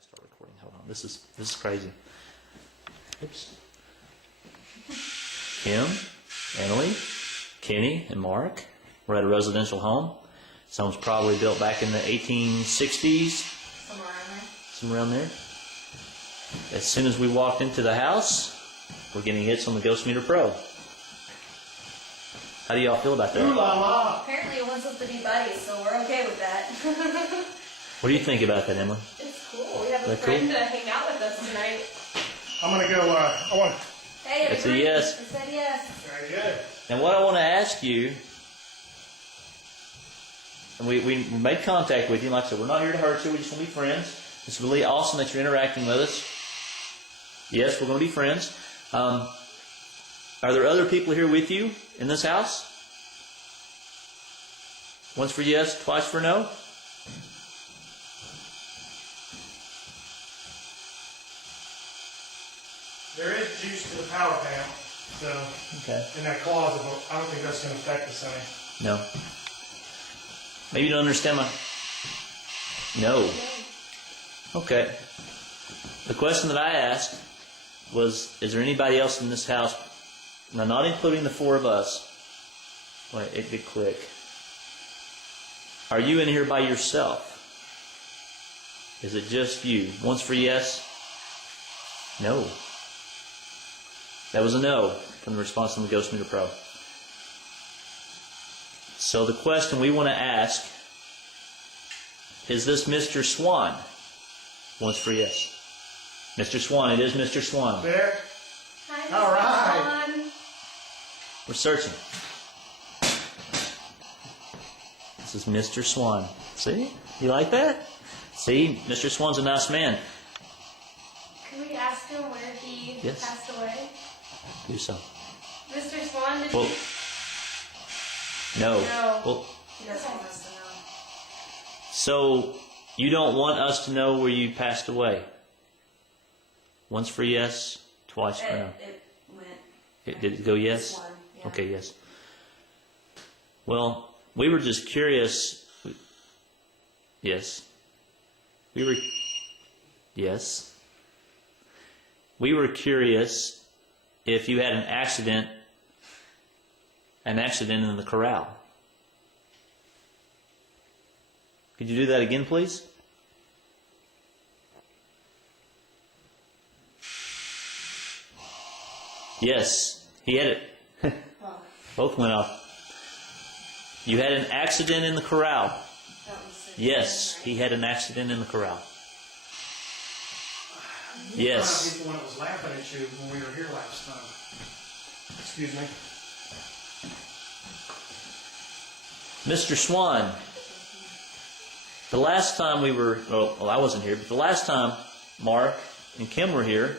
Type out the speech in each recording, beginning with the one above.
Start recording. Hold on. This is crazy. Oops. Kim, Emily, Kenny, and Mark. We're at a residential home. This home's probably built back in the 1860s. Somewhere around there. As soon as we walked into the house, we're getting hits on the Ghost Meter Pro. How do y'all feel about that? Ooh la la! Apparently it wants us to be buddies, so we're okay with that. What do you think about that, Emily? It's cool. We have a That friend cool? to hang out with us tonight. I'm gonna go, I want... Hey, That's a agreed. yes. I said yes. Very good. And what I want to ask you, and we made contact with you. Like I said, we're not here to hurt you. We just want to be friends. It's really awesome that you're interacting with us. Yes, we're going to be friends. Are there other people here with you in this house? Once for yes, twice for no? There is juice to the power panel, so Okay. in that closet, but I don't think that's gonna affect us any. No. Maybe you don't understand my... No. Okay. The question that I asked was, is there anybody else in this house, now not including the four of us, wait, it did click. Are you in here by yourself? Is it just you? Once for yes? No. That was a no from the response from the Ghost Meter Pro. So the question we want to ask, is this Mr. Swann? Once for yes. Mr. Swann, it is Mr. Swann. There? Hi, Mr. All right. Swann. We're searching. This is Mr. Swann. See? You like that? See? Mr. Swann's a nice man. Can we ask him where he Yes. passed away? Do so. Mr. Swann, did Well, you... no. No. Well, He doesn't want us to know. so you don't want us to know where you passed away? Once for yes, twice for no. It went... Did it go yes? This one, yeah. Okay, yes. Well, we were just curious. Yes. Yes. We were curious if you had an accident in the corral. Could you do that again, please? Yes, he had it. Both went off. You had an accident in the corral. That was the Yes, right? he had an accident in the corral. You're Yes. trying to be the one that was laughing at you when we were here last time. Excuse me. Mr. Swann, the last time we were, well, I wasn't here, but the last time Mark and Kim were here,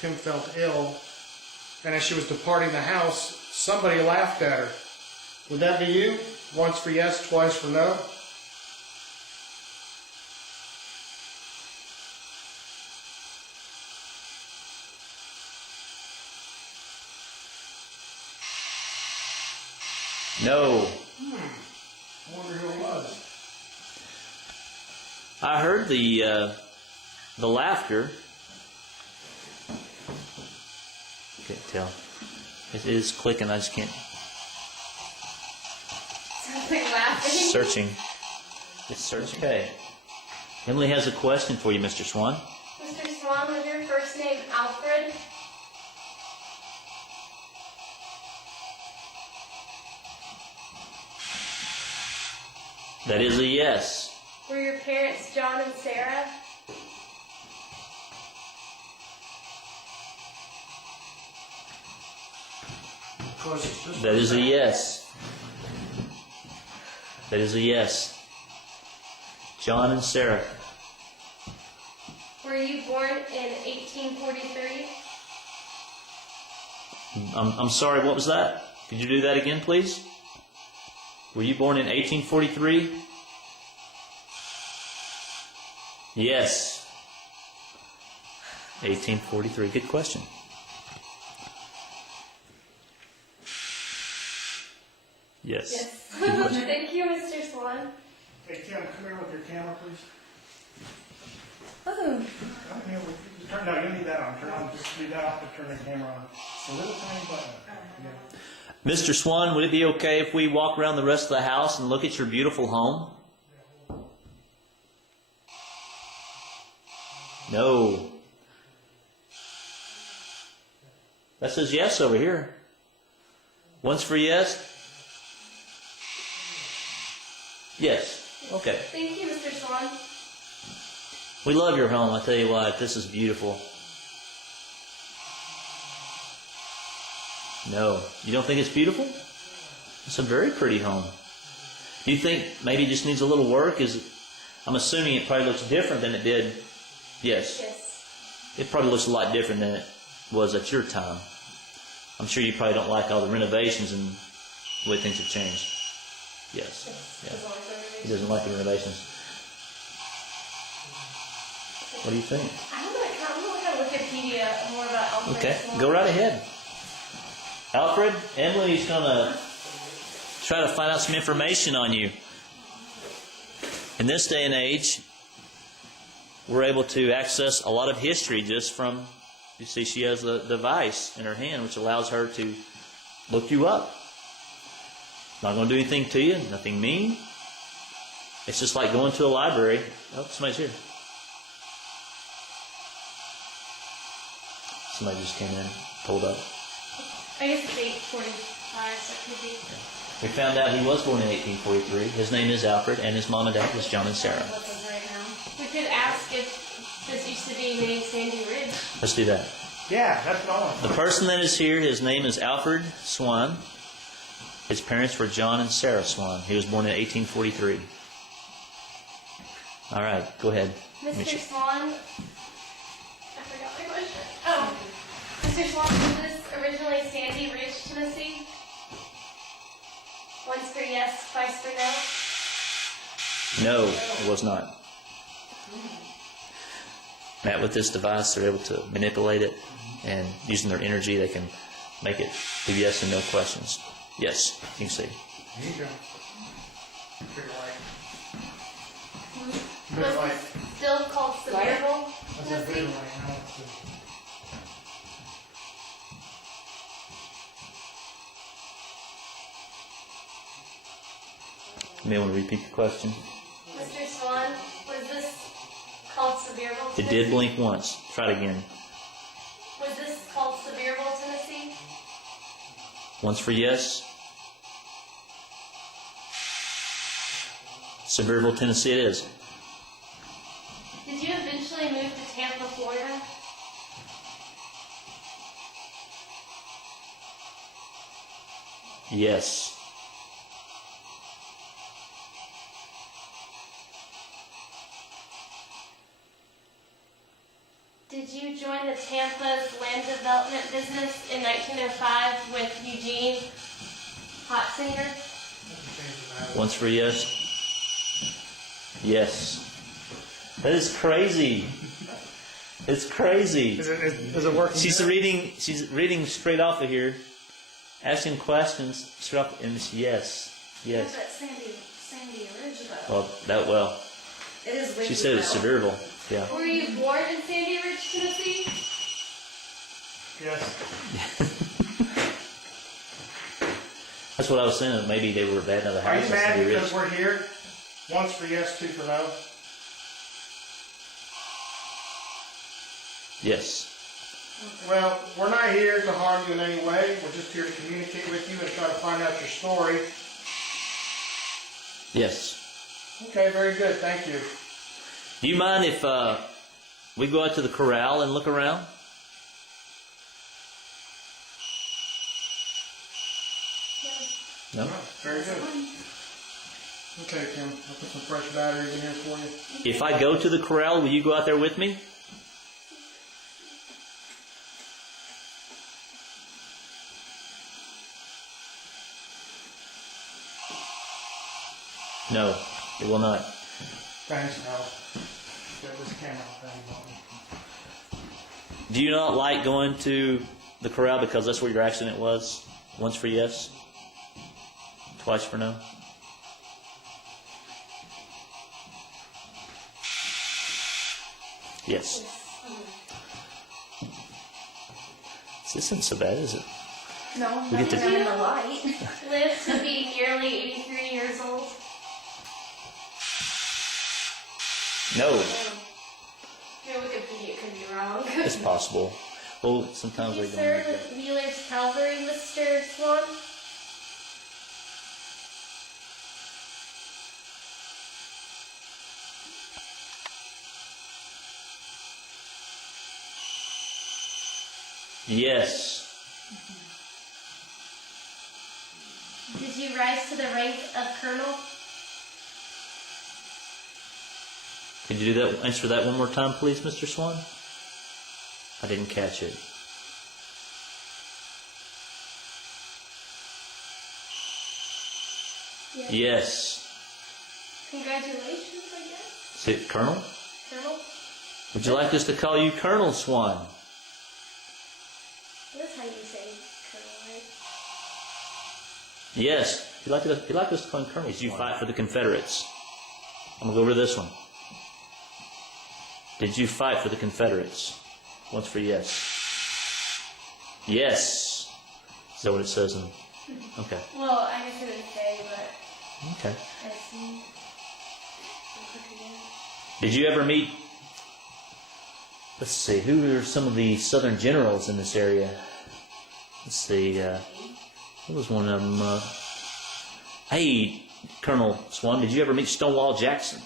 Kim felt ill, and as she was departing the house, somebody laughed at her. Would that be you? Once for yes, twice for no? no. I wonder who it was. I heard the laughter. Can't tell. It is clicking. I just can't. Something laughing. Searching. It's searching. Okay. Emily has a question for you, Mr. Swann. Mr. Swann, was your first name Alfred? That is a yes. Were your parents John and Sarah? That is a yes. That is a yes. John and Sarah. Were you born in 1843? I'm sorry, what was that? Could you do that again, please? Were you born in 1843? Yes. 1843. Good question. Yes. Yes. Good question. Thank you, Mr. Swann. Hey, Kim, come here with your camera, please. Oh. Come here with, no, you need that on. Turn on, just leave that off to turn the camera on. It's a little tiny button. Yeah. Mr. Swann, would it be okay if we walk around the rest of the house and look at your beautiful home? No. That says yes over here. Once for yes? Yes. Okay. Thank you, Mr. Swann. We love your home. I tell you what, this is beautiful. No. You don't think it's beautiful? It's a very pretty home. Do you think maybe it just needs a little work? I'm assuming it probably looks different than it did. Yes. Yes. It probably looks a lot different than it was at your time. I'm sure you probably don't like all the renovations and the way things have changed. Yes. Yeah. He doesn't like the renovations. What do you think? I'm gonna look at Wikipedia more about Alfred. Okay, Swann. go right ahead. Alfred, Emily's going to try to find out some information on you. In this day and age, we're able to access a lot of history just from, you see she has the device in her hand which allows her to look you up. Not going to do anything to you, nothing mean. It's just like going to a library. Oh, somebody's here. Somebody just came in, pulled up. I guess it's 8:45, so it could be. We found out he was born in 1843. His name is Alfred, and his mom and dad was John and Sarah. Right now. We could ask if this used to be named Sandy Ridge. Let's do that. Yeah, that's what I want. The person that is here, his name is Alfred Swann. His parents were John and Sarah Swann. He was born in 1843. All right, go ahead. Mr. Swann, I forgot my question. Oh, Mr. Swann, was this originally Sandy Ridge, Tennessee? Once for yes, twice for no? No, it was not. Matt, with this device, they're able to manipulate it, and using their energy, they can make it do yes and no questions. Yes, you can see. There you go. Bigger light. Was Bigger light. this still called Sevierville, That's a bigger Tennessee? light. Now it's You may want to repeat the question. Mr. Swann, was this called Sevierville, It Tennessee? did blink once. Try it again. Was this called Sevierville, Tennessee? Once for yes. Sevierville, Tennessee it is. Did you eventually move to Tampa, Florida? Yes. Tampa's land development business in 1905 with Eugene Hotzinger? Once for yes. Yes. That is crazy. It's crazy. Is it working? She's reading straight off of here, asking questions straight off, and it's yes. Yes. But Sandy Ridge Well, though. It is she said it's Sevierville. Yeah. Were you born in Sandy Ridge, Tennessee? Yes. That's what I was saying. Maybe they had another Are house. you in mad Sandy Ridge. because we're here? Once for yes, two for no. Yes. Well, we're not here to harm you in any way. We're just here to communicate with you and try to find out your story. Yes. Okay, very good. Thank you. Do you mind if we go out to the corral and look around? No? Very good. Okay, Kim. I'll put some fresh batteries in here for you. If I go to the corral, will you go out there with me? No, it will not. Thanks, Al. Get this camera thing on. Do you not like going to the corral because that's where your accident was? Once for yes, twice for no. Yes. This isn't so bad, is it? No, We get to- I'm in the light. Live to be nearly 83 years old. No, Your Wikipedia could be wrong. it's possible. Well, sometimes You they served don't. with Wheeler's Cavalry, Mr. Swann? Yes. Did you rise to the rank of colonel? Could you do that? Answer that one more time, please, Mr. Swann? I didn't catch it. Yes. Congratulations, I guess. Is it Colonel? Colonel? Would you like us to call you Colonel Swann? That's how you say colonel, right? Yes. If you'd like us to call him Colonel, did you fight for the Confederates? I'm going to go over this one. Did you fight for the Confederates? Once for yes. Yes. Is that what it says in? Okay. Well, I guess it didn't say, but Okay. I see. Did you ever meet, let's see, who are some of the Southern generals in this area? Let's see, who was one of them? Hey, Colonel Swann, did you ever meet Stonewall Jackson?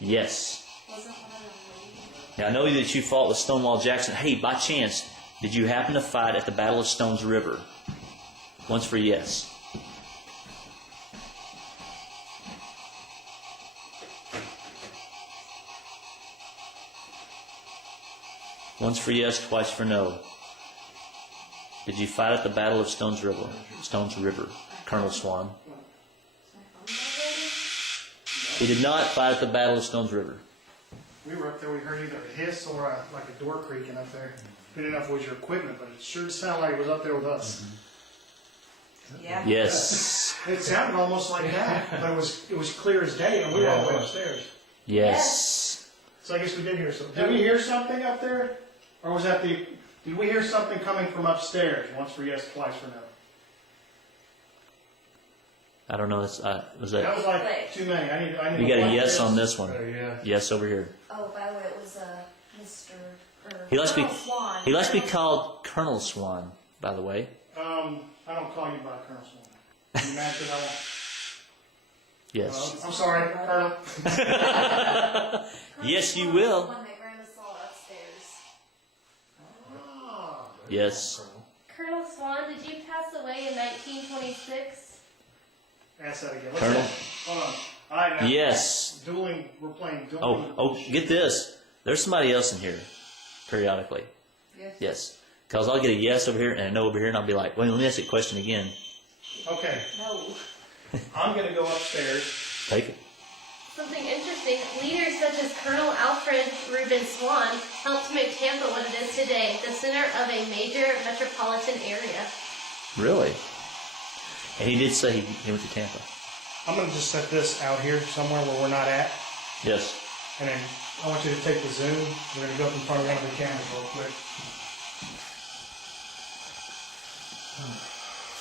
Yes. Wasn't one of them ladies? Now, I know that you fought with Stonewall Jackson. Hey, by chance, did you happen to fight at the Battle of Stones River? Once for yes. Once for yes, twice for no. Did you fight at the Battle of Stones River? Stones River, Colonel Swann. He did not fight at the Battle of Stones River. We were up there, we heard either a hiss or like a door creaking up there. We didn't know if it was your equipment, but it sure sounded like it was up there with us. Yeah. Yes. It sounded almost like that, but it was clear as day, and we were all the way upstairs. Yes. So I guess we did hear something. Did we hear something up there? Or was that did we hear something coming from upstairs? Once for yes, twice for no. I don't know. Was That was that? like too many. I need You got a one yes on this one. yeah. Yes over here. Oh, by the way, it was Mr. or He likes to be. Colonel Swann. He likes to be called Colonel Swann. By the way. I don't call you by Colonel Swann. Are you mad that I won't? Yes. I'm sorry, Colonel. Yes, you Swann will. was the one that Grandma saw upstairs. Yes. Colonel Swann, did you pass away in 1926? Ask that again. What's Colonel. that? Hold on. All right, now. Yes. dueling. We're playing dueling. Oh, get this. There's somebody else in here, periodically. Yes. Yes. Because I'll get a yes over here and a no over here, and I'll be like, well, let me ask you a question again. Okay, No. I'm gonna go upstairs. Take it. Something interesting, leaders such as Colonel Reuben Swann helped make Tampa what it is today, the center of a major metropolitan area. Really? And he did say he went to Tampa. I'm gonna just set this out here somewhere where we're not at, Yes. and then I want you to take the zoom. We're gonna go up in front of one of the cameras real quick.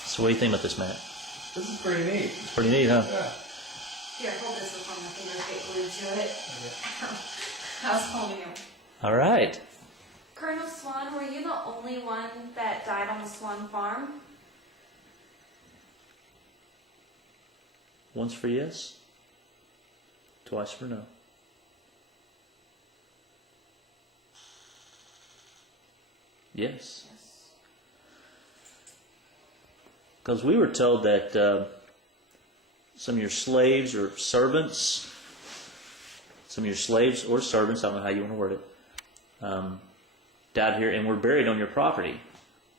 So what do you think about this, Matt? This is pretty neat. It's pretty neat, huh? Yeah. Here, hold this before my fingers get glued to it. I was holding him. All right. Colonel Swann, were you the only one that died on the Swann farm? Once for yes, twice for no. Yes. Because we were told that some of your slaves or servants, I don't know how you want to word it, died here and were buried on your property.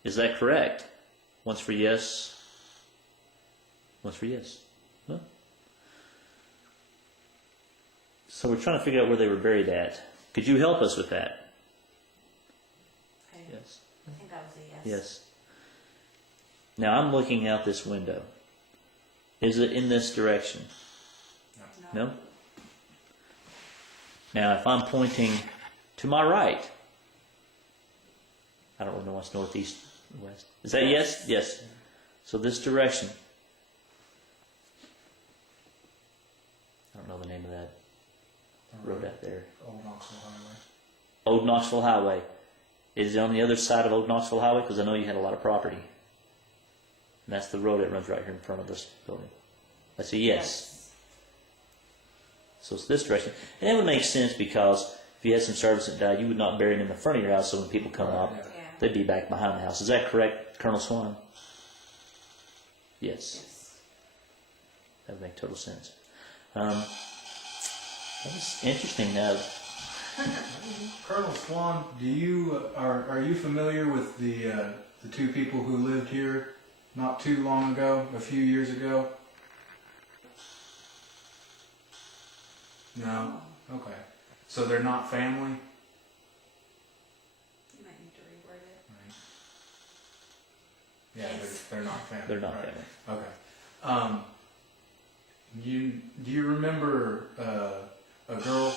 Is that correct? Once for yes, once for yes. No? So we're trying to figure out where they were buried at. Could you help us with that? Yes. I think that was a yes. Yes. Now I'm looking out this window. Is it in this direction? No? Now if I'm pointing to my right, I don't really know what's northeast or west. Is that yes? Yes. So this direction. I don't know the name of that road out there. Old Knoxville Highway. Old Knoxville Highway. Is it on the other side of Old Knoxville Highway? Because I know you had a lot of property. And that's the road that runs right here in front of this building. That's a yes. So it's this direction. And that would make sense because if you had some servants that died, you would not bury them in the front of your house so when people come up, Yeah. they'd be back behind the house. Is that correct, Colonel Swann? Yes. Yes. That would make total sense. That was interesting. Colonel Swann, do you are you familiar with the two people who lived here not too long ago, a few years ago? No. Okay. So they're not family. You might need to reword it. Right. Yeah, Yes. they're not family. They're not right. family. Okay. Do you remember a girl?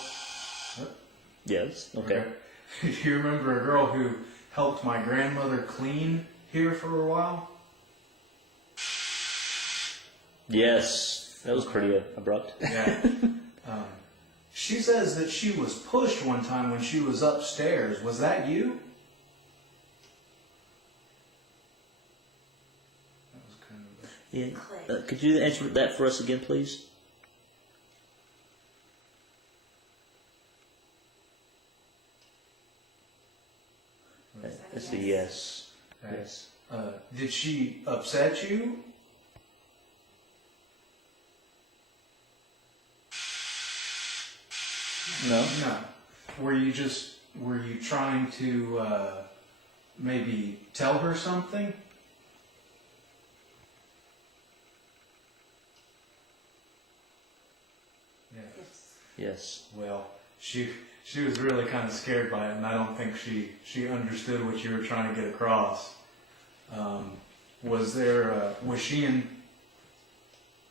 Yes. Okay. Do you remember a girl who helped my grandmother clean here for a while? Yes. That was pretty abrupt. Yeah. She says that she was pushed one time when she was upstairs. Was that you? That was kind of Yeah. Could you answer that for us again, please? That's a yes. Okay. Yes. Did she upset you? No. No. Were you trying to maybe tell her something? Yeah. Yes. Yes. Well, she was really kind of scared by it, and I don't think she understood what you were trying to get across. Was she in?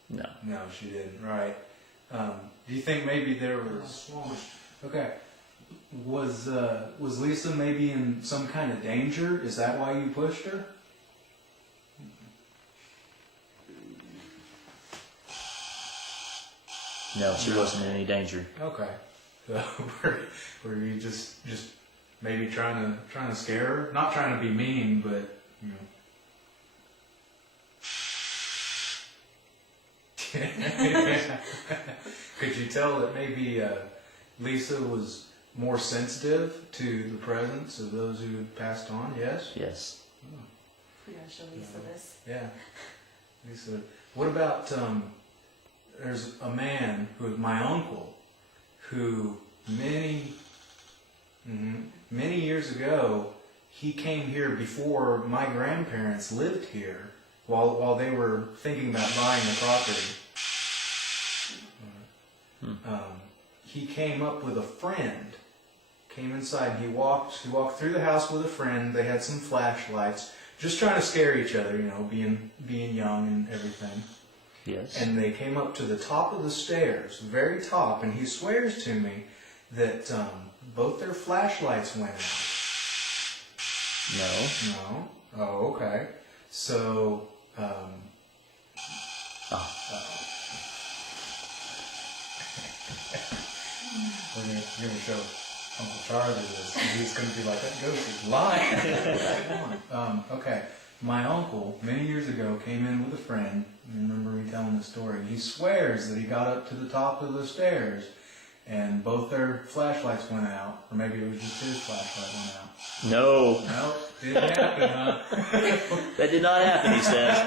No. No, she didn't. Right. Do you think maybe there was? Okay. Was Lisa maybe in some kind of danger? Is that why you pushed her? No, she wasn't in any danger. Okay. So were you just maybe trying to scare her? Not trying to be mean, but you know. Could you tell that maybe Lisa was more sensitive to the presence of those who had passed on? Yes. Yes. We gotta show Lisa this. Yeah. Lisa. What about there's a man who is my uncle who many years ago, he came here before my grandparents lived here, while they were thinking about buying the property. He came up with a friend, came inside, he walked through the house with a friend. They had some flashlights, just trying to scare each other, being young and everything. Yes. And they came up to the top of the stairs, very top, and he swears to me that both their flashlights went out. No. No? Oh, okay. So, we're gonna show Uncle Charlie this, and he's gonna be like, that ghost is lying. Come on. Okay. My uncle, many years ago, came in with a friend. I remember me telling the story. He swears that he got up to the top of the stairs, and both their flashlights went out, or maybe it was just his flashlight went out. No. No, didn't happen, huh? That did not happen, he says.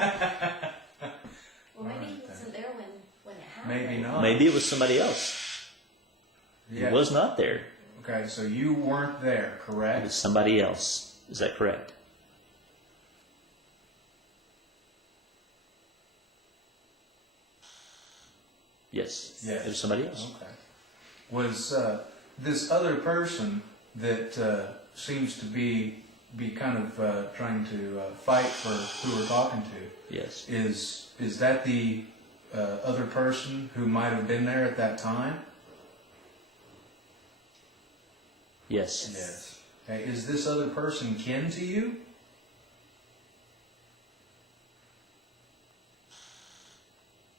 Well, maybe he wasn't there when it happened. Maybe not. Maybe it was somebody else. Yeah. He was not there. Okay, so you weren't there, It correct? was somebody else. Is that correct? Yes. Yes. It was somebody else. Okay. Was this other person that seems to be kind of trying to fight for who we're talking to? Yes. Is that the other person who might have been there at that time? Yes. Yes. Okay. Is this other person kin to you?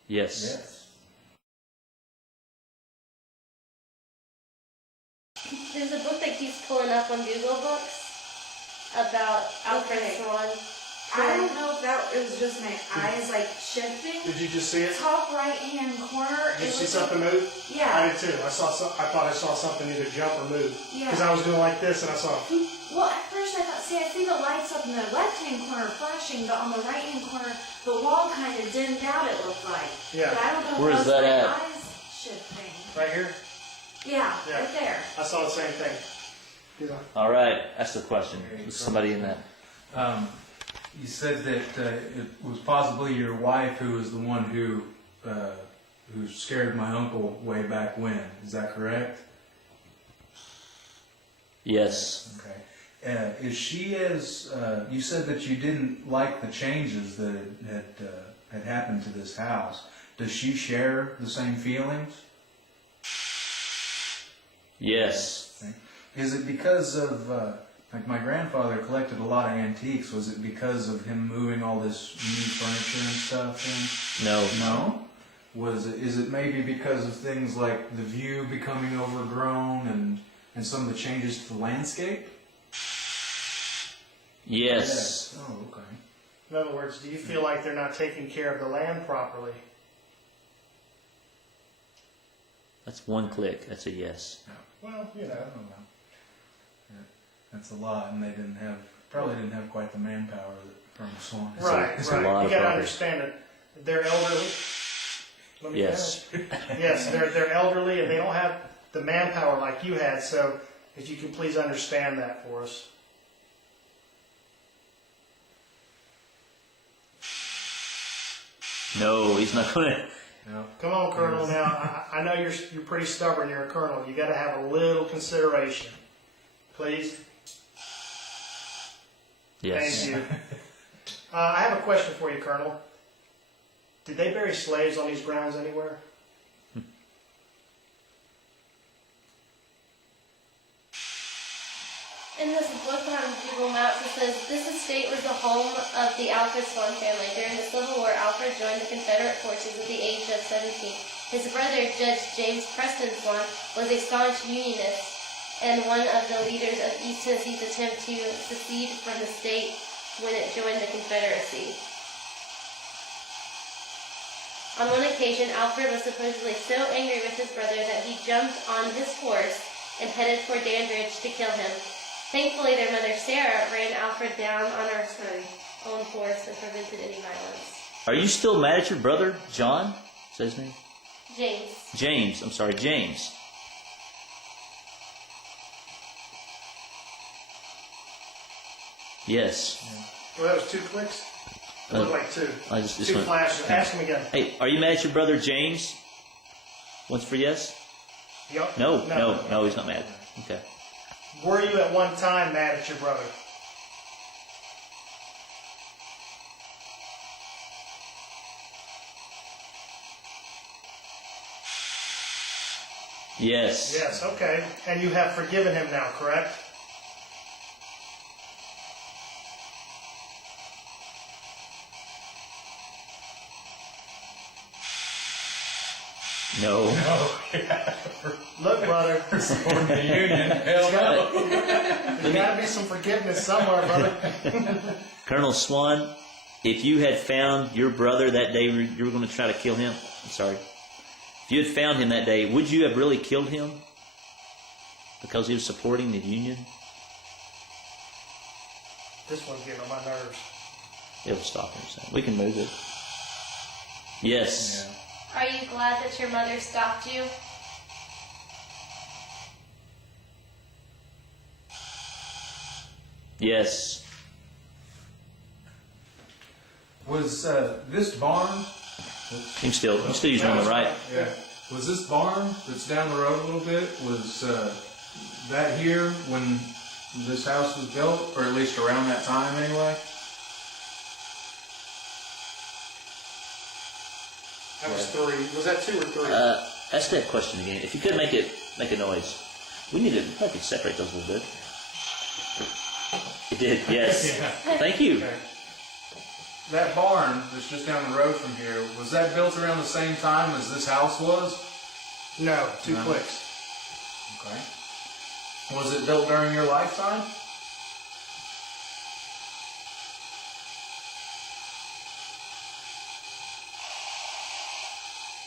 Yes. Yes. There's a book that keeps pulling up on Google Books about Alfred Okay. Swann. I don't know if that it was just my eyes like shifting. Did you just see it? Top right hand corner. Did you it see was something move? Yeah. I did too. I thought I saw something either jump or move. Yeah. Because I was doing like this and I saw. Well, at first I thought, I see the lights up in the left-hand corner flashing, but on the right-hand corner, the wall kind of dimmed out, it looked like. Yeah. But I don't know Where if is that was that my at? eyes shifting. Right here. Yeah, Yeah. right there. I saw the same thing. He's on. All right. That's the question. Was somebody in that? You said that it was possibly your wife who was the one who scared my uncle way back when. Is that correct? Yes. Okay. Is she as you said that you didn't like the changes that had happened to this house? Does she share the same feelings? Yes. Okay. Is it because of like my grandfather collected a lot of antiques? Was it because of him moving all this new furniture and stuff in? No. No. Is it maybe because of things like the view becoming overgrown and some of the changes to the landscape? Yes. Oh, okay. In other words, do you feel like they're not taking care of the land properly? That's one click. That's a yes. Well, I don't know. Yeah, that's a lot, and they probably didn't have quite the manpower that Colonel Swann has. Right, it's a right. lot You of got to property. understand it. They're elderly. Let me Yes. finish. Yes, they're elderly and they don't have the manpower like you had. So, if you can please understand that for us. No, he's not going to. No. Come on, Colonel. Now, I know you're pretty stubborn. You're a colonel. You got to have a little consideration, please. Yes. Thank you. I have a question for you, Colonel. Did they bury slaves on these grounds anywhere? In this book on Google Maps, it says, this estate was the home of the Alfred Swann family. During the Civil War, Alfred joined the Confederate forces at the age of 17. His brother, Judge James Preston Swann, was a staunch Unionist and one of the leaders of East Tennessee's attempt to secede from the state when it joined the Confederacy. On one occasion, Alfred was supposedly so angry with his brother that he jumped on his horse and headed for Dandridge to kill him. Thankfully, their mother, Sarah, ran Alfred down on her own horse and prevented any violence. Are you still mad at your brother, John? Is that his name? James. James. I'm sorry, James. Yes. Well, that was 2 clicks? It looked like 2. I just 2 went- flashes. Ask him again. Hey, are you mad at your brother James? Once for yes? Yup. No, he's not mad. Okay. Were you at one time mad at your brother? Yes. Yes, okay. And you have forgiven him now, correct? No. Oh, yeah. Look, brother, Supporting the union. Hell no. there's got to be some forgiveness somewhere, brother. Colonel Swann, if you had found your brother that day you were going to try to kill him, I'm sorry. If you had found him that day, would you have really killed him? Because he was supporting the union? This one's getting on my nerves. It'll stop him. So we can move it. Yes. Yeah. Are you glad that your mother stopped you? Yes. Was this barn? You can still use it on the right. Yeah. Was this barn that's down the road a little bit? Was that here when this house was built, or at least around that time anyway? That was 3. Was that 2 or 3? Ask that question again. If you could make a noise. We need to probably separate those a little bit. It did, yes. Yeah. Thank you. Okay. That barn that's just down the road from here, was that built around the same time as this house was? No, 2 No. clicks. Okay. Was it built during your lifetime?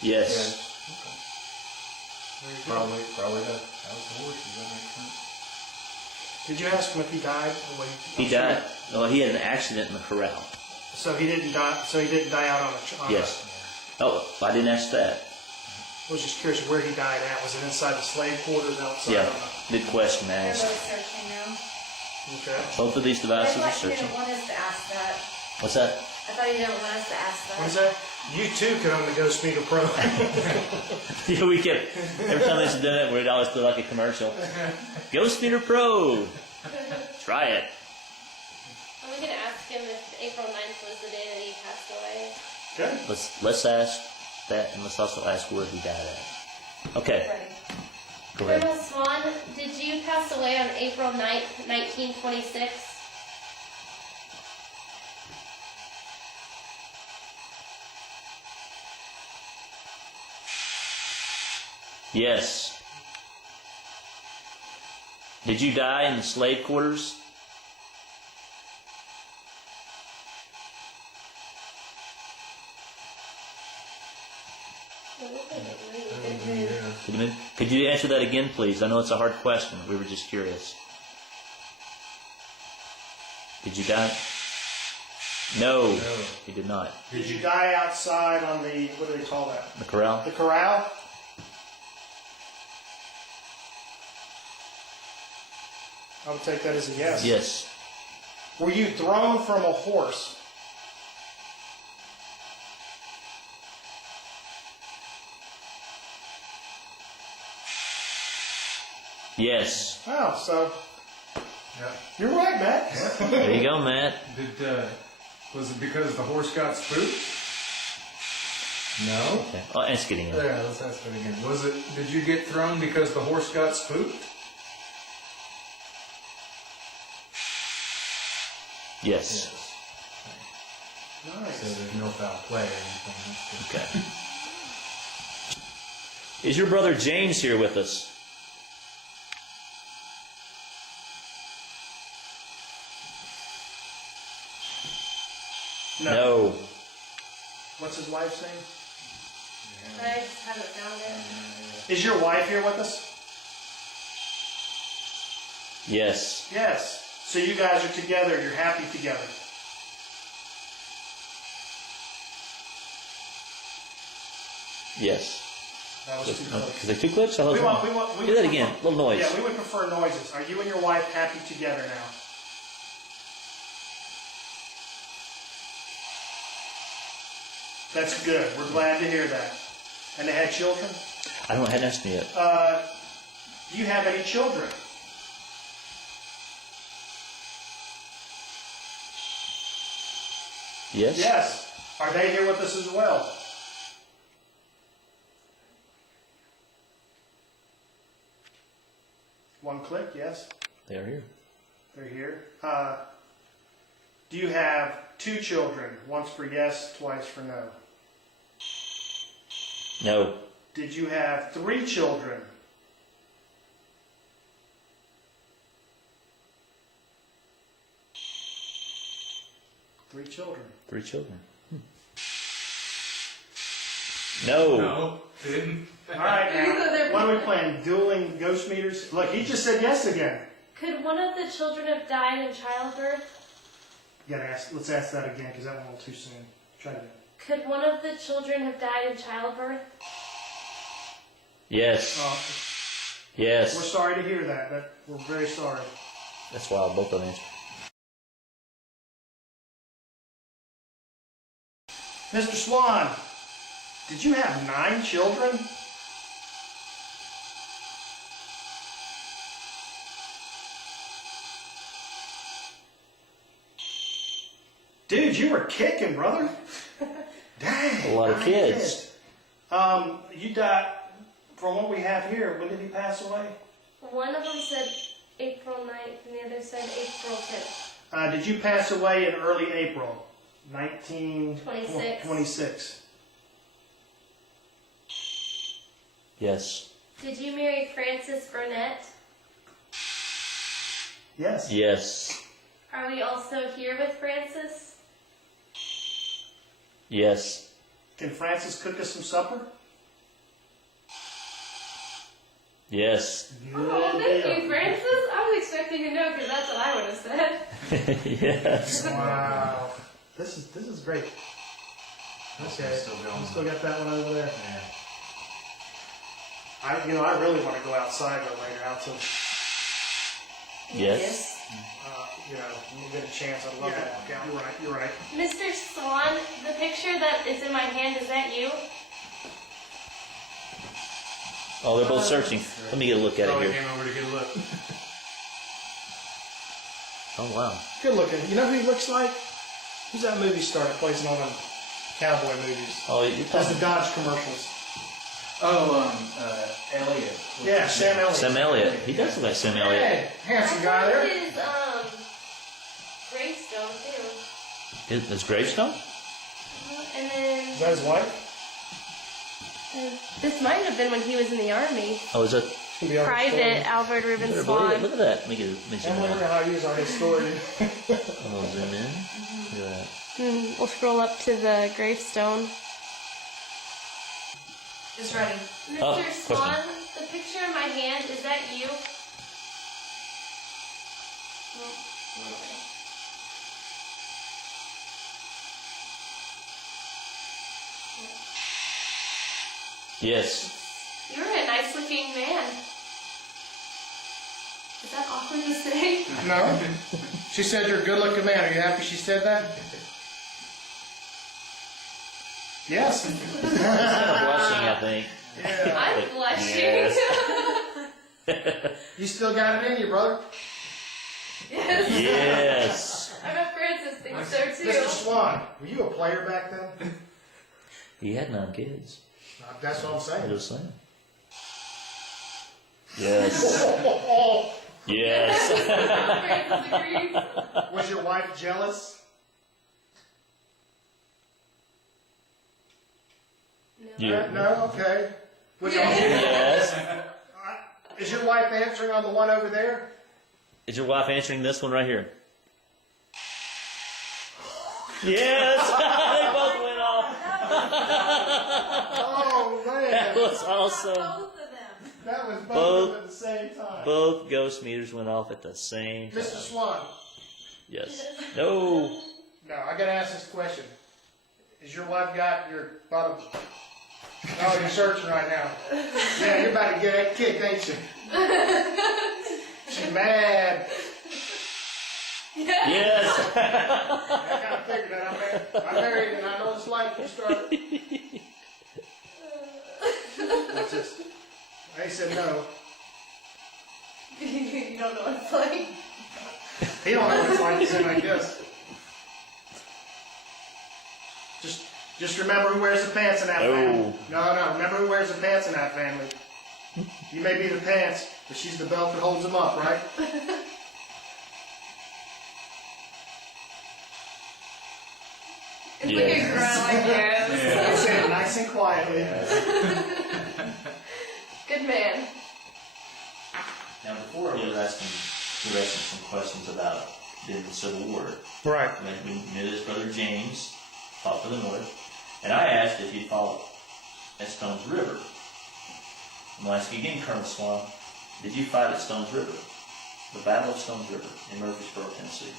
Yes. Okay. Probably that was the horse. Does that make sense? Did you ask him if he died? Or what He died. Oh, he had an accident in the corral. So he didn't die. So he didn't die out on a. Yes. Oh, I didn't ask that. I was just curious where he died at. Was it inside the slave quarters, outside? Yeah. on the- Good question, They're asked. both searching now. Okay. Both of these I devices are thought you searching. didn't want us to ask that. What's that? I thought you didn't want us to ask that. What is that? You too can own the Ghost Meter Pro. Yeah, we kept, every time they used to do it, we'd always do like a commercial. Ghost Meter Pro. Try it. I'm going to ask him if April 9th was the day that he passed away. Good. Let's ask that, and let's also ask where he died at. Okay, Ready. go ahead. Colonel Swann, did you pass away on April 9th, 1926? Yes. Did you die in the slave quarters? Could you answer that again, please? I know it's a hard question. We were just curious. Did you die? No, he did not. Did you die outside on the, what do they call that? The corral? The corral? I would take that as a yes. Yes. Were you thrown from a horse? Yes. Oh, so Yeah. you're right, Matt. There you go, Matt. Was it because the horse got spooked? No. Okay. Oh, ask it again. Yeah, let's ask it again. Did you get thrown because the horse got spooked? Yes. So Nice. there's no foul play or anything. That's good. Okay. Is your brother James here with us? No. What's his wife's name? I just haven't found it. Is your wife here with us? Yes. Yes. So you guys are together. You're happy together. Yes. That was too close. Is there two clips? We Do want, that again. A little noise. Yeah, we would prefer noises. Are you and your wife happy together now? That's good. We're glad to hear that. And they had children? I hadn't asked me yet. Do you have any children? Yes? Yes. Are they here with us as well? One click, yes. They're here. They're here. Do you have 2 children? Once for yes, twice for no. No. Did you have 3 children? Three children. 3 children. No. No, didn't. All right, now, what are we playing? Dueling ghost meters? Look, he just said yes again. Could one of the children have died in childbirth? You gotta ask. Let's ask that again because that went a little too soon. Try it again. Could one of the children have died in childbirth? Yes. We're Yes. sorry to hear that. We're very sorry. That's why both of them answered. Mr. Swann, did you have 9 children? Dude, you were kicking, brother. Dang. A lot of 9 kids. You died, from what we have here, when did he pass away? One of them said April 9th and the other said April 10th. Did you pass away in early April? 1926. Yes. Did you marry Frances Burnett? Yes. Yes. Are we also here with Frances? Yes. Can Francis cook us some supper? Yes. Oh, Good thank deal. you, Frances. I was expecting to know because that's what I would have said. Yes. Wow. This is great. Okay. Still going. You still got that one over there. Yeah. I really want to go outside though later out to, Yes. we'll get a chance. I'd love to walk out. You're right. Mr. Swann, the picture that is in my hand, is that you? Oh, they're both searching. Let me get a look at it Probably here. came over to get a look. Oh, wow. Good looking. You know who he looks like? Who's that movie star that plays in all them cowboy movies? Oh, you're Does the talking Dodge commercials. Oh, Elliot. Yeah, Sam Elliott. Sam Elliott. He does look like Sam Elliott. Hey, handsome guy I there. his gravestone too. His gravestone? And then Is that his wife? this might have been when he was in the army. Oh, is that? Can be our Private Alfred You Reuben better believe it. Swann. Look at that. Let me get let me zoom And in. wonder how he is our historian. I'll zoom in. Look at that. We'll scroll up to the gravestone. Just ready. Mr. Oh, Swann, the picture in my hand, is that you? Yes. You're a nice looking man. Is that awkward to say? No. She said you're a good looking man. Are you happy she said that? Yes. Kind of blushing, I think. Yeah. I'm blushing. Yes. You still got it in you, brother. Yes. Yes. I bet Francis thinks so Mr. too. Swann, were you a player back then? He had 9 kids. That's what I'm I'm saying. just saying. Yes. Yes. Francis agrees. Was your wife jealous? Yeah. No? Okay. Was your- Yes. Is your wife answering on the one over there? Is your wife answering this one right here? Yes. They both went off. Oh, That man. was awesome. Both of them. That was both Both- of them at the same time. Both ghost meters went off at the same time. Mr. Swann, Yes. No. no, I gotta ask this question. Is your wife got your bottom? Oh, you're searching right now. Yeah, you're about to get that kick, ain't you? She's mad. Yes. That kind of figured that. I'm married and I know it's like you start. That's just, I said no. You don't know what it's like. He don't know what it's like, he said, I guess. Just remember who wears the pants in that family. No, remember who wears the pants in that family. You may be the pants, but she's the belt that holds them up, right? It's like a growling, yes. I said it nice and quietly. Good man. Now, before he was asking some questions about the Civil War. Right. When we knew his brother James fought for the North, and I asked if he'd fought at Stones River. I'm going to ask you again, Colonel Swann, did you fight at Stones River? The Battle of Stones River in Murfreesboro, Tennessee.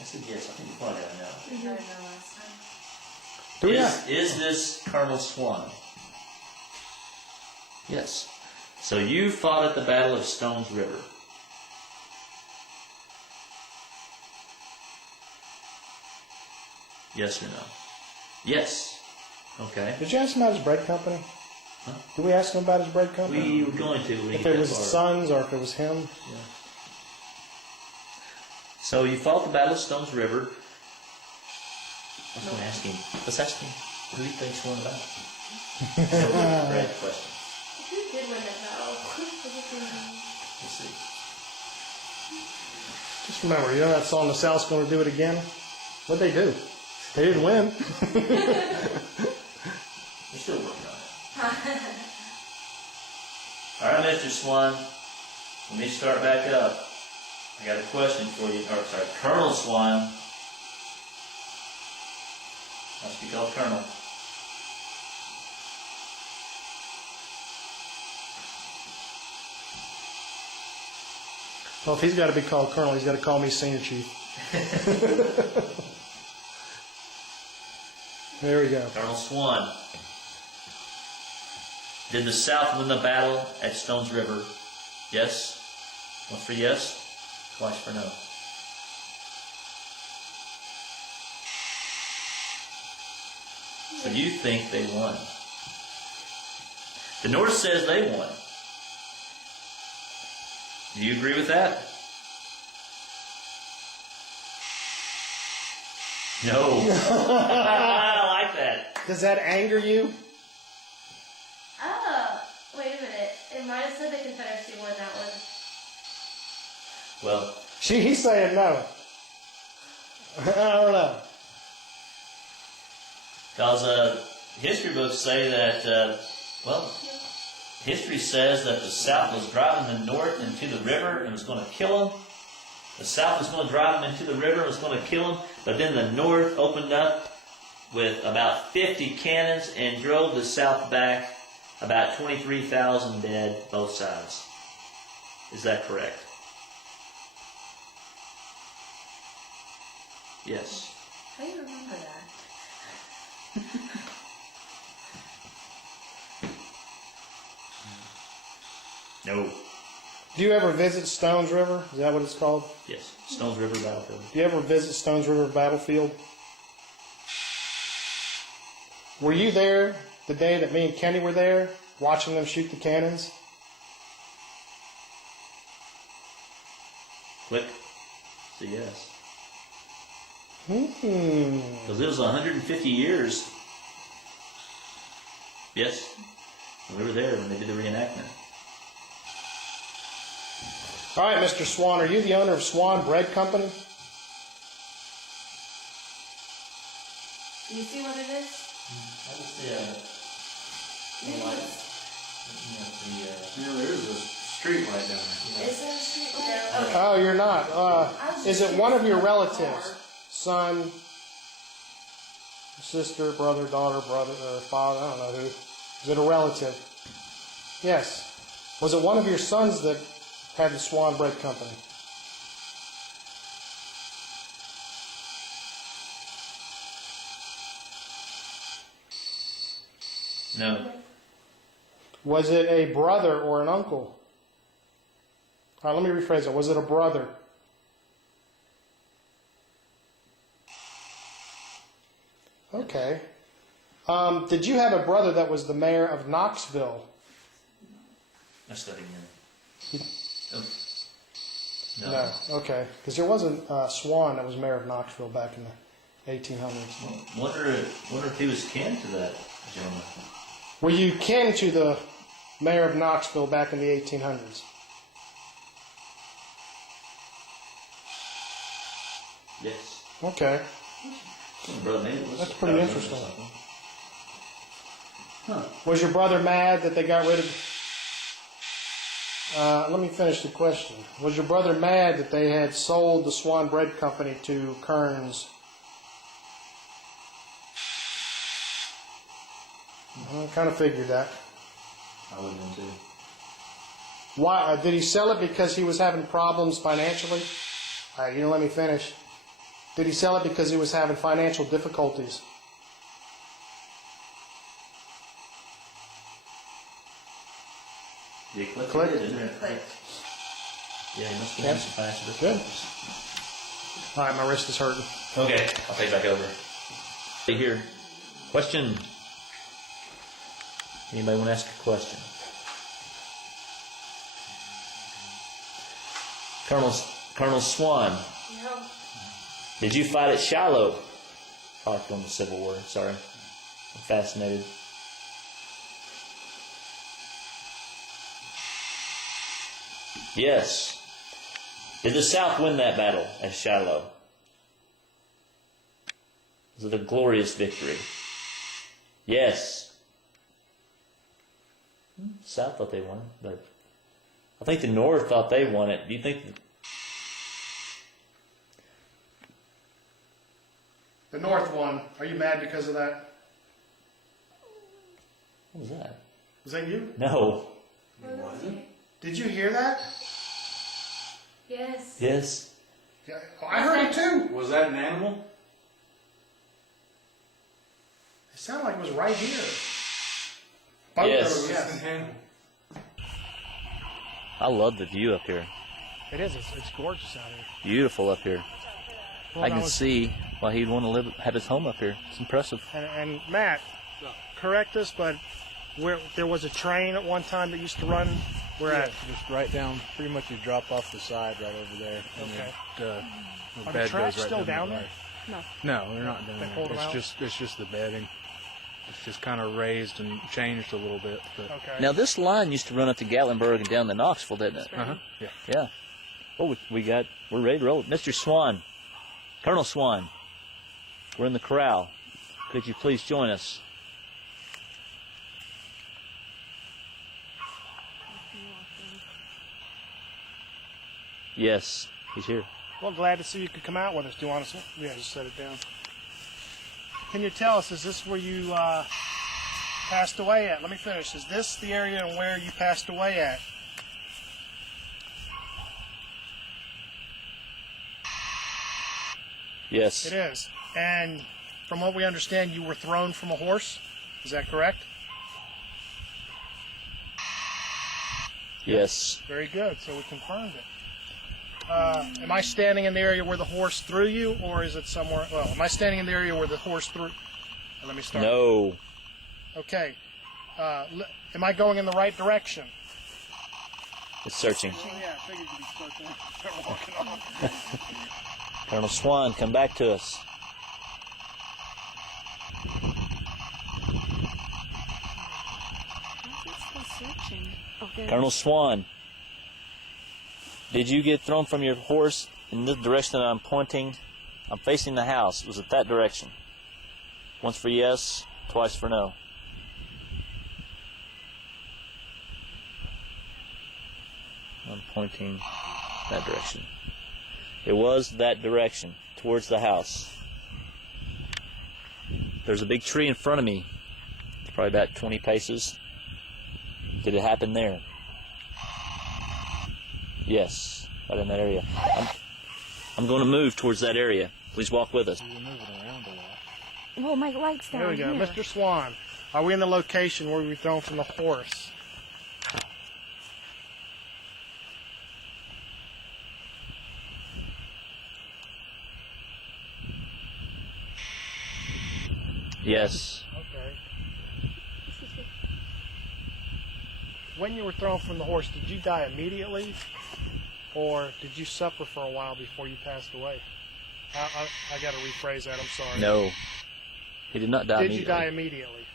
I said yes. I think you probably got to know. I tried that last time. Do we Is this Colonel Swann? Yes. So you fought at the Battle of Stones River. Yes or no? Yes. Okay. Did you ask him about his bread company? Huh? Did we ask him about his bread company? We were going to. When If it was his sons or if it was him? Yeah. So you fought the Battle of Stones River. I was going to ask him. Let's ask him who he thinks won about. Great question. Who did win that battle? Let's see. Just remember, you know that song, The South's Gonna Do It Again? What'd they do? They didn't win. We're still working on it. All right, Mr. Swann. Let me start back up. I got a question for you. Or, sorry, Colonel Swann. Must be called Colonel. Well, if he's got to be called Colonel, he's got to call me Senior Chief. There we go. Colonel Swann. Did the South win the battle at Stones River? Yes? Once for yes, twice for no. So you think they won? The North says they won. Do you agree with that? No. I like that. Does that anger you? Oh, wait a minute. It might have said the Confederacy won that one. Well, He's saying no. I don't know. because history books say that, history says that the South was driving the North into the river and was going to kill them. The South was going to drive them into the river and was going to kill them. But then the North opened up with about 50 cannons and drove the South back, about 23,000 dead, both sides. Is that correct? Yes. How do you remember that? No. Do you ever visit Stones River? Is that what it's called? Yes. Stones River Battlefield. Do you ever visit Stones River Battlefield? Were you there the day that me and Kenny were there, watching them shoot the cannons? Click. So yes. Hmm. Because it was 150 years. Yes. We were there when they did the reenactment. All right, Mr. Swann, are you the owner of Swann Bread Company? Do you see what it is? I just see a light. Yeah, there is a street light down there. Is there a street light? Okay. Oh, you're not. I was Is just it one of your curious about the relatives? car. Son, sister, brother, daughter, brother, or father? I don't know who. Is it a relative? Yes. Was it one of your sons that had the Swann Bread Company? No. Was it a brother or an uncle? All right, let me rephrase it. Was it a brother? Okay. Did you have a brother that was the mayor of Knoxville? I studied him. Oh. No. Okay. Because there wasn't Swann that was mayor of Knoxville back in the 1800s. Wonder if he was kin to that gentleman. Were you kin to the mayor of Knoxville back in the 1800s? Yes. Okay. Brother, maybe it was That's pretty 1,000 or interesting. something. Huh. Was your brother mad that they got rid of... let me finish the question. Was your brother mad that they had sold the Swann Bread Company to Kearns? I kind of figured that. I would have been too. Why did he sell it? Because he was having problems financially? You didn't let me finish. Did he sell it because he was having financial difficulties? Did he click? Click. It, didn't it? Click. Yeah, he must have Yeah. had some financial Good. difficulties. All right, my wrist is hurting. Okay, I'll take it back over. Here, question. Anybody want to ask a question? Colonel Swann, No. did you fight at Shiloh? Probably during the Civil War. Sorry, I'm fascinated. Yes. Did the South win that battle at Shiloh? Was it a glorious victory? Yes. South thought they won, but I think the North thought they won it. Do you think? The North won. Are you mad because of that? What was that? Was that you? No. Did you hear that? Yes. Yes. Yeah, I heard it too. Was that an animal? It sounded like it was right here. Yes. Yes. I love the view up here. It is. It's gorgeous out here. Beautiful up here. Well, I that can was- see why he'd want to have his home up here. It's impressive. And Matt, correct us, but where there was a train at one time that used to run. Where Yeah, at? just right down. Pretty much you drop off the side right over there. And Okay. the Are bed the tracks goes right still down down the there? way. No, they're not down They there. pulled 'em out? It's just the bedding. It's just kind of raised and changed a little bit. But Okay. Now this line used to run up to Gatlinburg and down to Knoxville, didn't it? yeah. Yeah. Oh, we're ready to roll. Mr. Swann, Colonel Swann, we're in the corral. Could you please join us? Yes, he's here. Well, glad to see you could come out with us. Do you want us? Yeah, just set it down. Can you tell us, is this where you passed away at? Let me finish. Is this the area where you passed away at? Yes. It is. And from what we understand, you were thrown from a horse. Is that correct? Yes. Very good. So we confirmed it. Am I standing in the area where the horse threw you, or is it somewhere? Well, am I standing in the area where the horse threw? Let me start. No. Okay. Am I going in the right direction? It's searching. Oh, yeah, I figured you'd start walking off. Colonel Swann, come back to us. Colonel Swann, did you get thrown from your horse in the direction that I'm pointing? I'm facing the house. Was it that direction? Once for yes, twice for no. I'm pointing that direction. It was that direction, towards the house. There's a big tree in front of me. It's probably about 20 paces. Did it happen there? Yes, right in that area. I'm going to move towards that area. Please walk with us. You're moving around a lot. Well, my light's down There we go. here. Mr. Swann, are we in the location where we were thrown from the horse? Yes. Okay. When you were thrown from the horse, did you die immediately, or did you suffer for a while before you passed away? I got to rephrase that. I'm sorry. No. He did not die Did immediately. you die immediately?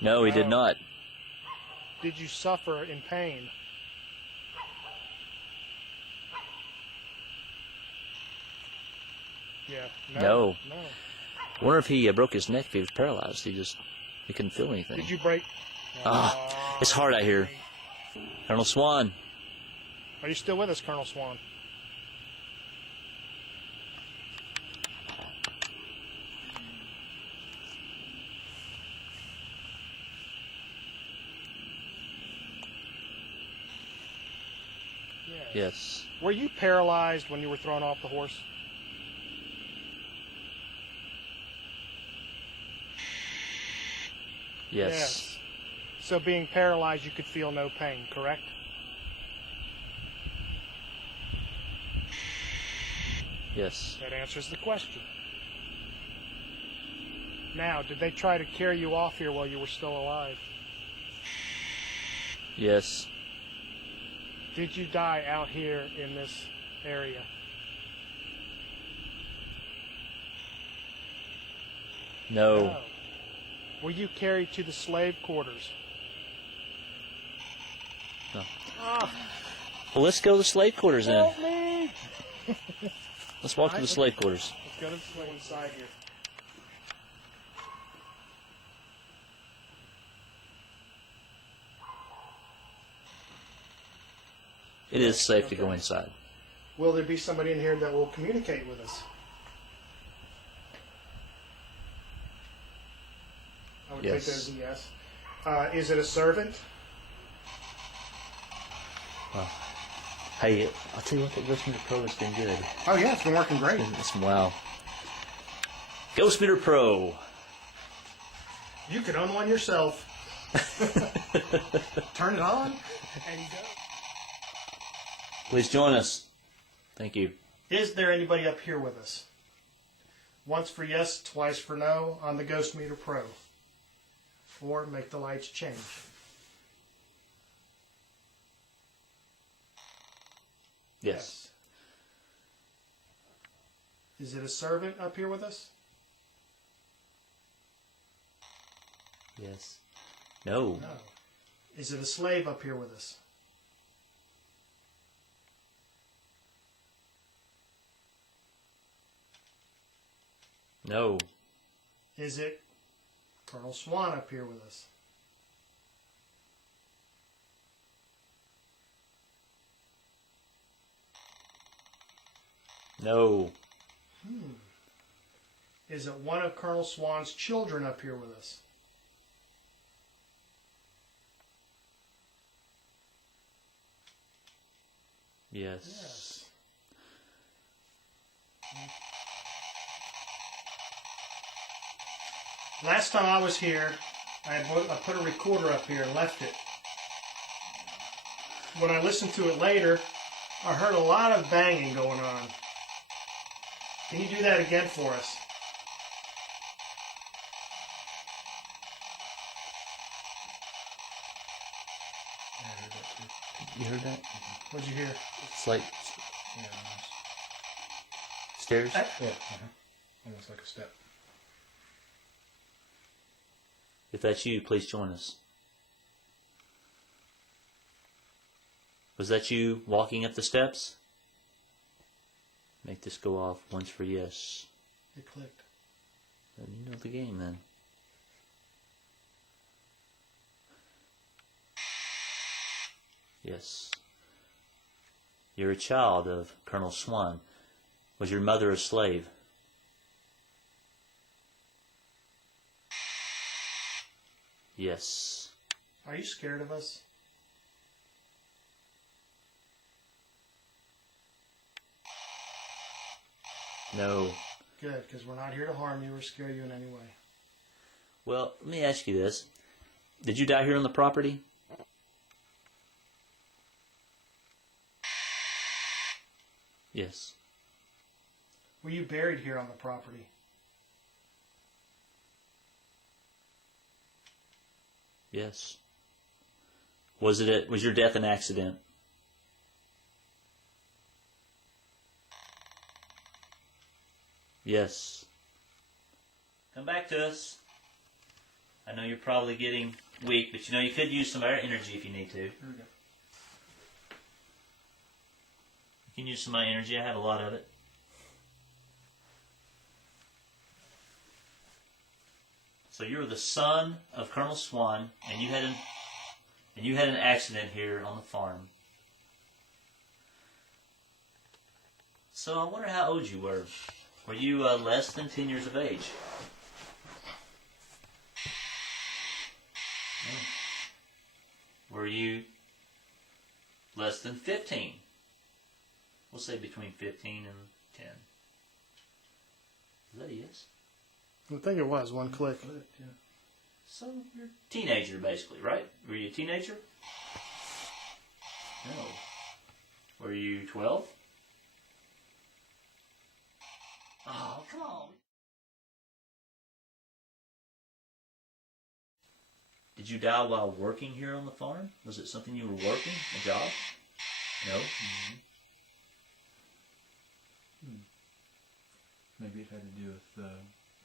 No, he did No. not. Did you suffer in pain? Yeah. No. No. I wonder if he broke his neck if he was paralyzed. He couldn't feel anything. Did you break? Ah, it's hard out here. Colonel Swann. Are you still with us, Colonel Swann? Yes. Were you paralyzed when you were thrown off the horse? Yes. So being paralyzed, you could feel no pain, correct? Yes. That answers the question. Now, did they try to carry you off here while you were still alive? Yes. Did you die out here in this area? No. Were you carried to the slave quarters? No. Ah, Well, let's go to the slave quarters then. help me! Let's walk to the slave quarters. Let's go to the inside here. It is safe to go inside. Will there be somebody in here that will communicate with us? I would Yes. take that as a yes. Is it a servant? Hey, I'll tell you what, that Ghost Meter Pro has been good. Oh yeah, it's been working great. Wow. Ghost Meter Pro. You could own one yourself. Turn it on, and you go. Please join us. Thank you. Is there anybody up here with us? Once for yes, twice for no on the Ghost Meter Pro. Or make the lights change. Yes. Is it a servant up here with us? Yes. No. No. Is it a slave up here with us? No. Is it Colonel Swann up here with us? No. Is it one of Colonel Swann's children up here with us? Yes. Last time I was here, I put a recorder up here and left it. When I listened to it later, I heard a lot of banging going on. Can you do that again for us? You heard that? What'd you hear? It's like Yeah, stairs. yeah, almost like a step. If that's you, please join us. Was that you walking up the steps? Make this go off once for yes. It clicked. Then you know the game then. Yes. You're a child of Colonel Swann. Was your mother a slave? Yes. Are you scared of us? No. Good, because we're not here to harm you or scare you in any way. Well, let me ask you this. Did you die here on the property? Yes. Were you buried here on the property? Yes. Was your death an accident? Yes. Come back to us. I know you're probably getting weak, but you could use some air energy if you need to. Here we go. You can use some of my energy. I have a lot of it. So you're the son of Colonel Swann, and you had an accident here on the farm. So I wonder how old you were. Were you less than 10 years of age? No. Were you less than 15? We'll say between 15 and 10. Is that a yes? I think it was one click. Yeah. So you're a teenager, basically, right? Were you a teenager? No. Were you 12? Oh, come on. Did you die while working here on the farm? Was it something you were working? A job? No? Mm-hmm. Maybe it had to do with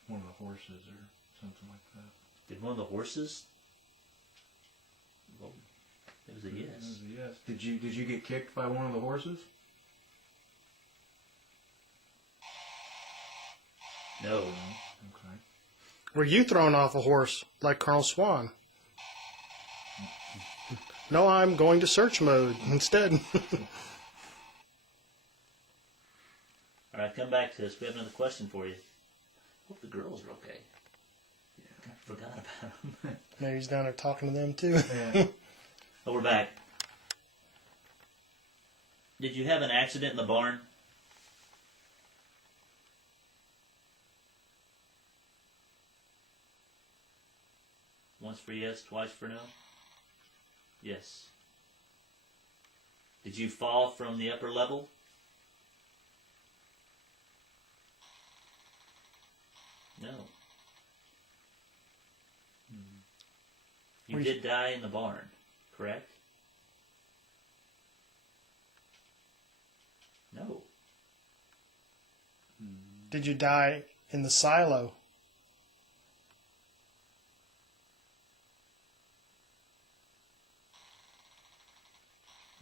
one of the horses or something like that. Did one of the horses? Well, it was a yes. It was a yes. Did you get kicked by one of the horses? No. Okay. Were you thrown off a horse like Colonel Swann? No, I'm going to search mode instead. All right, come back to us. We have another question for you. Hope the girls are okay. Yeah, I forgot about them. Maybe he's down there talking to them too. Yeah. But we're back. Did you have an accident in the barn? Once for yes, twice for no? Yes. Did you fall from the upper level? No. You did die in the barn, correct? No. Did you die in the silo?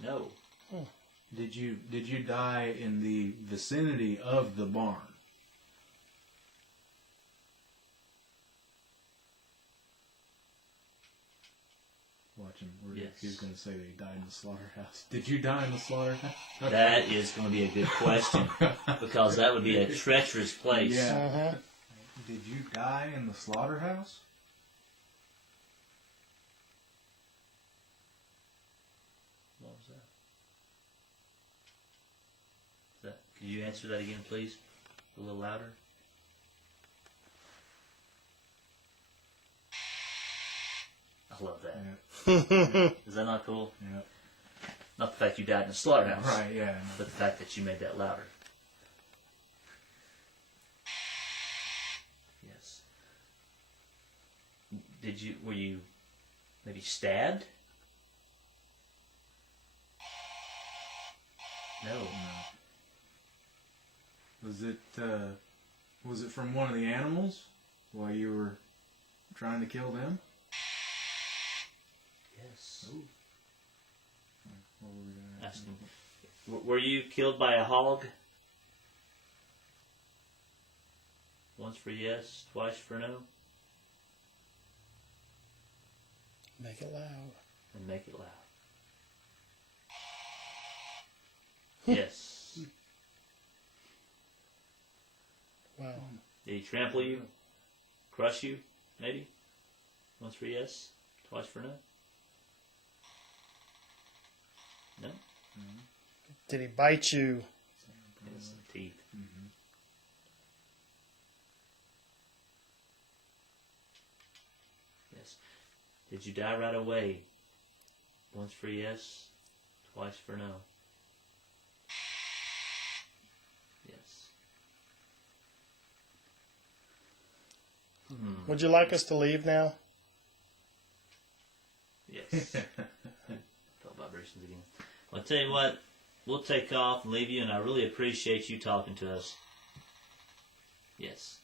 No. Did you die in the vicinity of the barn? Watch him. Yes. He's going to say that he died in the slaughterhouse. Did you die in the slaughterhouse? That is going to be a good question because that would be a treacherous place. Yeah. Did you die in the slaughterhouse? What was that? Can you answer that again, please? A little louder. I love that. Yeah. Is that not cool? Yeah. Not the fact you died in a slaughterhouse, Right, yeah. but the fact that you made that louder. Yes. Were you maybe stabbed? No. Was it from one of the animals while you were trying to kill them? Yes. Ooh. What were we gonna ask? Were you killed by a hog? Once for yes, twice for no? Make it loud. And make it loud. Yes. Wow. Did he trample you? Crush you? Maybe? Once for yes, twice for no? No? Did he bite you? Yes, the teeth. Mm-hmm. Yes. Did you die right away? Once for yes, twice for no? Would you like us to leave now? Yes. Felt vibrations again. Well, I'll tell you what, we'll take off and leave you, and I really appreciate you talking to us. Yes.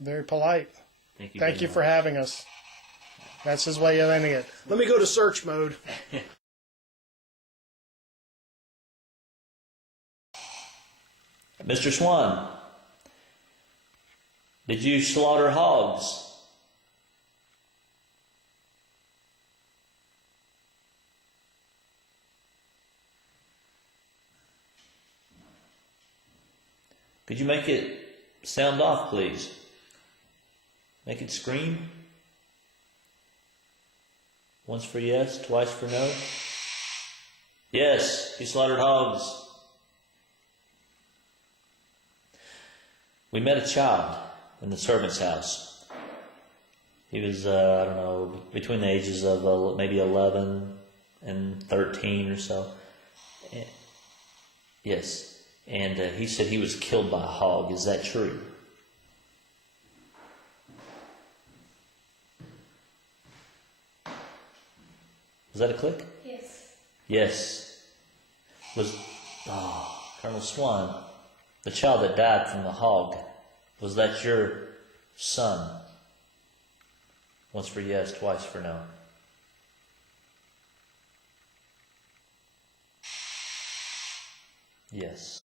Very polite. Thank you. Thank very you for much. having us. That's his way of ending it. Let me go to search mode. Mr. Swann, did you slaughter hogs? Could you make it sound off, please? Make it scream. Once for yes, twice for no. Yes, he slaughtered hogs. We met a child in the servant's house. He was, I don't know, between the ages of maybe 11 and 13 or so. Yes. And he said he was killed by a hog. Is that true? Was that a click? Yes. Yes. Colonel Swann, the child that died from the hog, was that your son? Once for yes, twice for no. Yes.